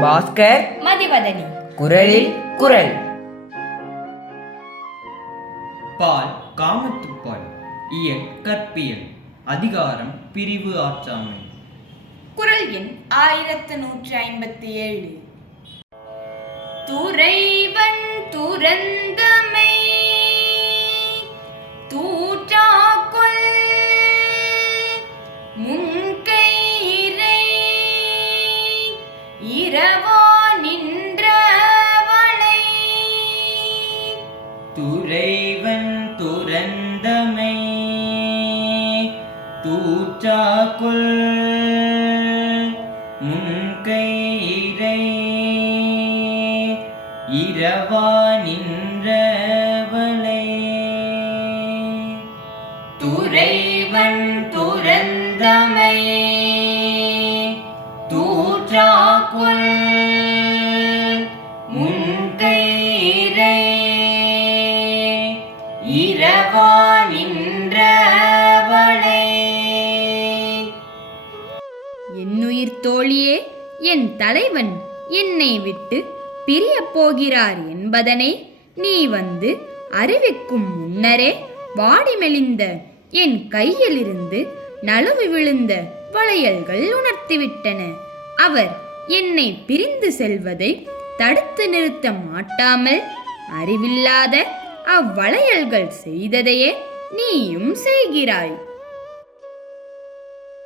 பாஸ்கர் மதிவதனி. குரலில் குரல். பால் காமத்துப்பால் இயல் கற்பியல். அதிகாரம் பிரிவு ஆற்றாமை. குரல் எண் ஆயிரத்து நூற்றி ஐம்பத்தி ஏழு. துறைவன் துறந்தமை துறைவன் துறந்தமை தூற்றாக்குள் முன்கை இறை இரவா நின்றவளை. துறைவன் துறந்தமை இரவா என்னுயிர் தோழியே என் தலைவன் என்னை விட்டு பிரியப் போகிறார் என்பதனை நீ வந்து அறிவிக்கும் முன்னரே வாடி மெலிந்த என் கையிலிருந்து நழுவி விழுந்த வளையல்கள் உணர்த்திவிட்டன. அவர் என்னை பிரிந்து செல்வதை தடுத்து நிறுத்த மாட்டாமல் அறிவில்லாத அவ்வளையல்கள் செய்ததையே நீயும் செய்கிறாய்.